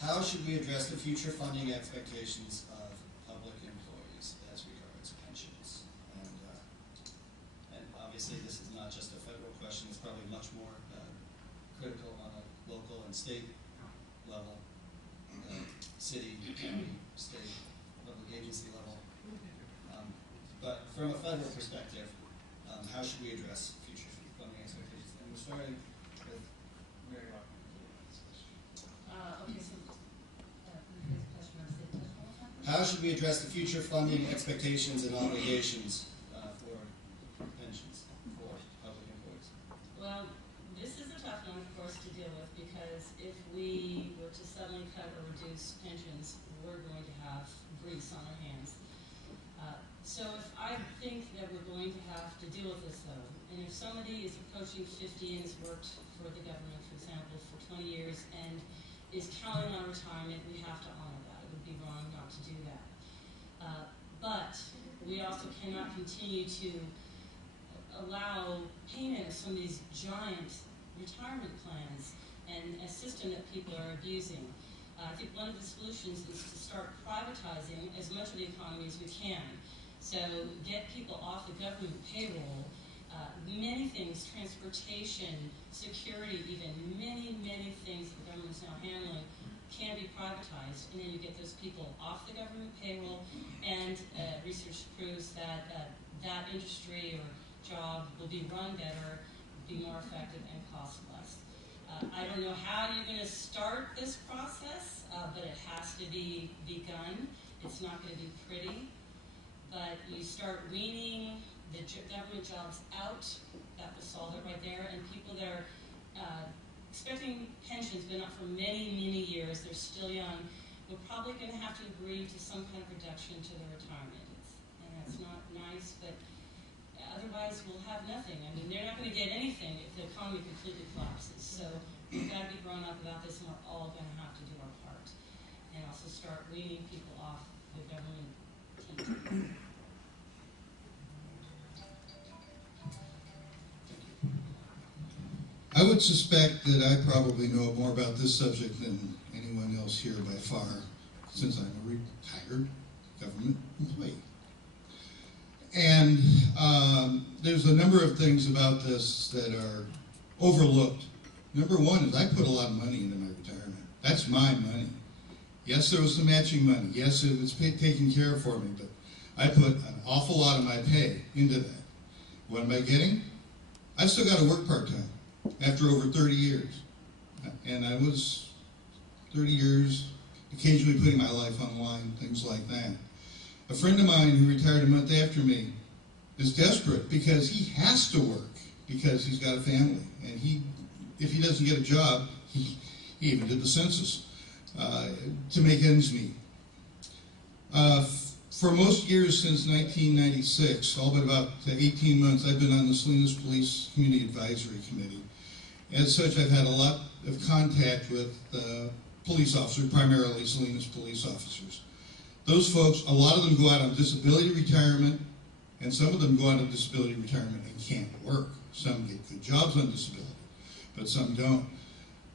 How should we address the future funding expectations of public employees as regards pensions? And obviously this is not just a federal question, it's probably much more critical on a local and state level, city, county, state, public agency level. But from a federal perspective, how should we address future funding expectations? And we're starting with Mary Larkin. Okay, so how should we address the future funding expectations and obligations for pensions for public employees? Well, this is a tough one, of course, to deal with, because if we were to suddenly cut or reduce pensions, we're going to have grease on our hands. So if I think that we're going to have to deal with this, though, and if somebody is approaching 50 and has worked for the government, for example, for 20 years and is counting on retirement, we have to honor that. It would be wrong not to do that. But we also cannot continue to allow payment of some of these giant retirement plans and a system that people are abusing. I think one of the solutions is to start privatizing as much of the economy as we can. So get people off the government payroll. Many things, transportation, security even, many things the government's now handling can be privatized, and then you get those people off the government payroll, and research proves that that industry or job will be run better, be more effective, and cost less. I don't know how you're going to start this process, but it has to be begun. It's not going to be pretty, but you start weaning the government jobs out, that will solve it right there, and people that are expecting pensions, but not for many years, they're still young, we're probably going to have to agree to some kind of reduction to their retirement. And that's not nice, but otherwise we'll have nothing. I mean, they're not going to get anything if the economy completely collapses. So we've got to be grown up about this, and we're all going to have to do our part. And also start weaning people off the government team. I would suspect that I probably know more about this subject than anyone else here by far, since I'm a retired government employee. And there's a number of things about this that are overlooked. Number one is I put a lot of money into my retirement. That's my money. Yes, there was some matching money. Yes, it was taken care of for me, but I put an awful lot of my pay into that. What am I getting? I've still got to work part-time after over 30 years. And I was 30 years occasionally putting my life on the line, things like that. A friend of mine who retired a month after me is desperate because he has to work because he's got a family. And if he doesn't get a job, he even did the census to make ends meet. For most years since 1996, all but about 18 months, I've been on the Salinas Police Community Advisory Committee. As such, I've had a lot of contact with police officers, primarily Salinas police officers. Those folks, a lot of them go out on disability retirement, and some of them go out on disability retirement and can't work. Some get good jobs on disability, but some don't.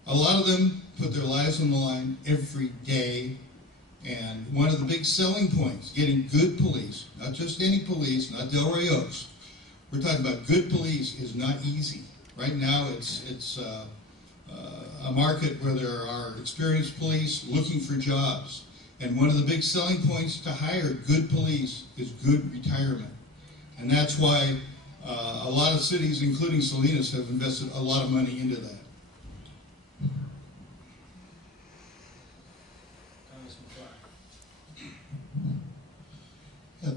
A lot of them put their lives on the line every day, and one of the big selling points, getting good police, not just any police, not Delray Oaks, we're talking about good police, is not easy. Right now it's a market where there are experienced police looking for jobs. And one of the big selling points to hire good police is good retirement. And that's why a lot of cities, including Salinas, have invested a lot of money into that.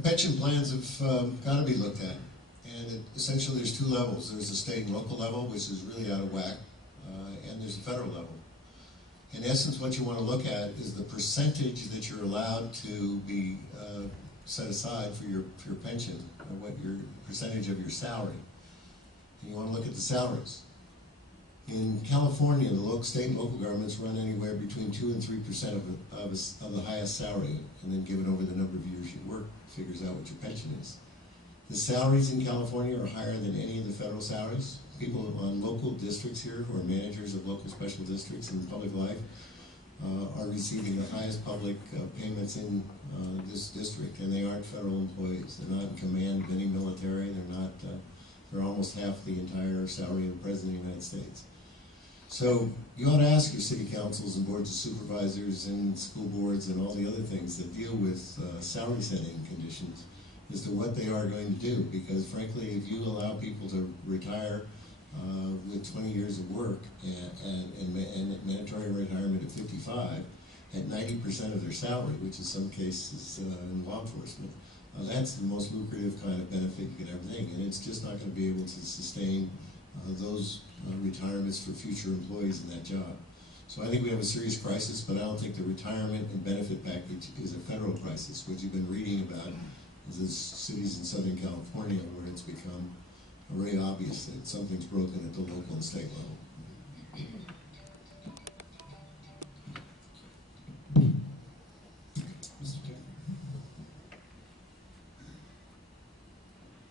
Pension plans have got to be looked at. And essentially there's two levels. There's the state and local level, which is really out of whack, and there's the federal level. In essence, what you want to look at is the percentage that you're allowed to be set aside for your pension, or what your percentage of your salary. And you want to look at the salaries. In California, the state and local governments run anywhere between 2 and 3% of the highest salary, and then given over the number of years you work, figures out what your pension is. The salaries in California are higher than any of the federal salaries. People on local districts here who are managers of local special districts in public life are receiving the highest public payments in this district, and they aren't federal employees. They're not in command of any military. They're almost half the entire salary of the President of the United States. So you ought to ask your city councils and boards of supervisors and school boards and all the other things that deal with salary setting conditions as to what they are going to do, because frankly, if you allow people to retire with 20 years of work and mandatory retirement at 55 at 90% of their salary, which in some cases in law enforcement, that's the most lucrative kind of benefit you could ever think, and it's just not going to be able to sustain those retirements for future employees in that job. So I think we have a serious crisis, but I don't think the retirement and benefit package is a federal crisis. What you've been reading about is the cities in Southern California where it's become very obvious that something's broken at the local and state level. Mr. Chairman.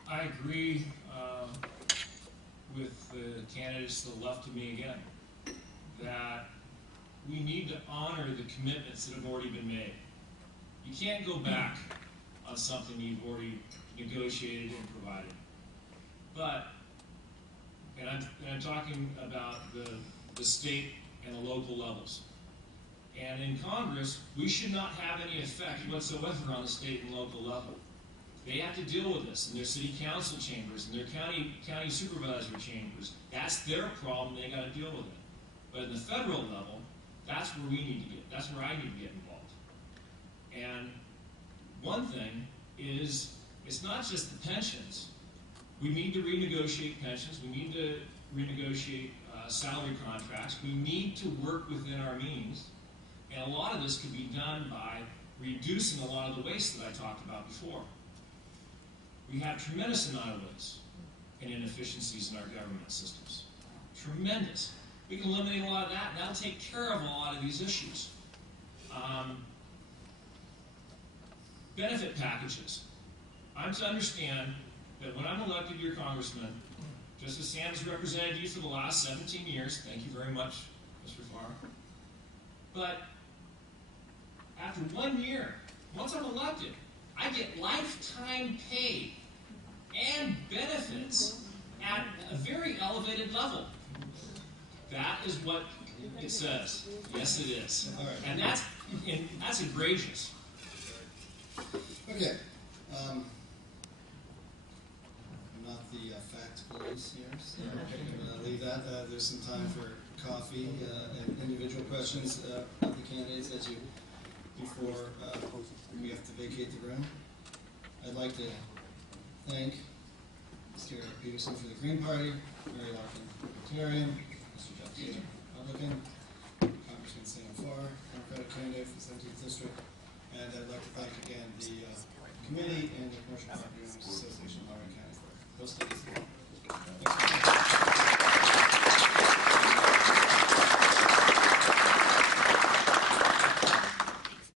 I agree with the candidates to the left of me again, that we need to honor the commitments that have already been made. You can't go back on something you've already negotiated and provided. But, and I'm talking about the state and the local levels. And in Congress, we should not have any effect whatsoever on the state and local level. They have to deal with this in their city council chambers, in their county supervisor chambers. That's their problem, they gotta deal with it. But at the federal level, that's where that's where I need to get involved. And one thing is, it's not just the pensions. We need to renegotiate pensions, we need to renegotiate salary contracts, we need to work within our means, and a lot of this could be done by reducing a lot of the waste that I talked about before. We have a tremendous amount of waste and inefficiencies in our government systems. Tremendous. We can eliminate a lot of that, and that'll take care of a lot of these issues. Benefit packages. I'm to understand that when I'm elected your congressman, just as Sam has represented you for the last 17 years, thank you very much, Mr. Farr, but after 1 year, once I'm elected, I get lifetime pay and benefits at a very elevated level. That is what it says. Yes, it is. All right. And that's egregious. Okay. I'm not the fact police here, so I'm going to leave that. There's some time for coffee and individual questions of the candidates before we have to vacate the room. I'd like to thank Mr. Petersen for the Green Party, Mary Larkin, Libertarian, Mr. Jeff Taylor, Republican, Congressman Sam Farr, Democratic candidate for the 17th District, and I'd like to thank again the committee and the Commercial Property Owners Association of Monterey County for hosting this event.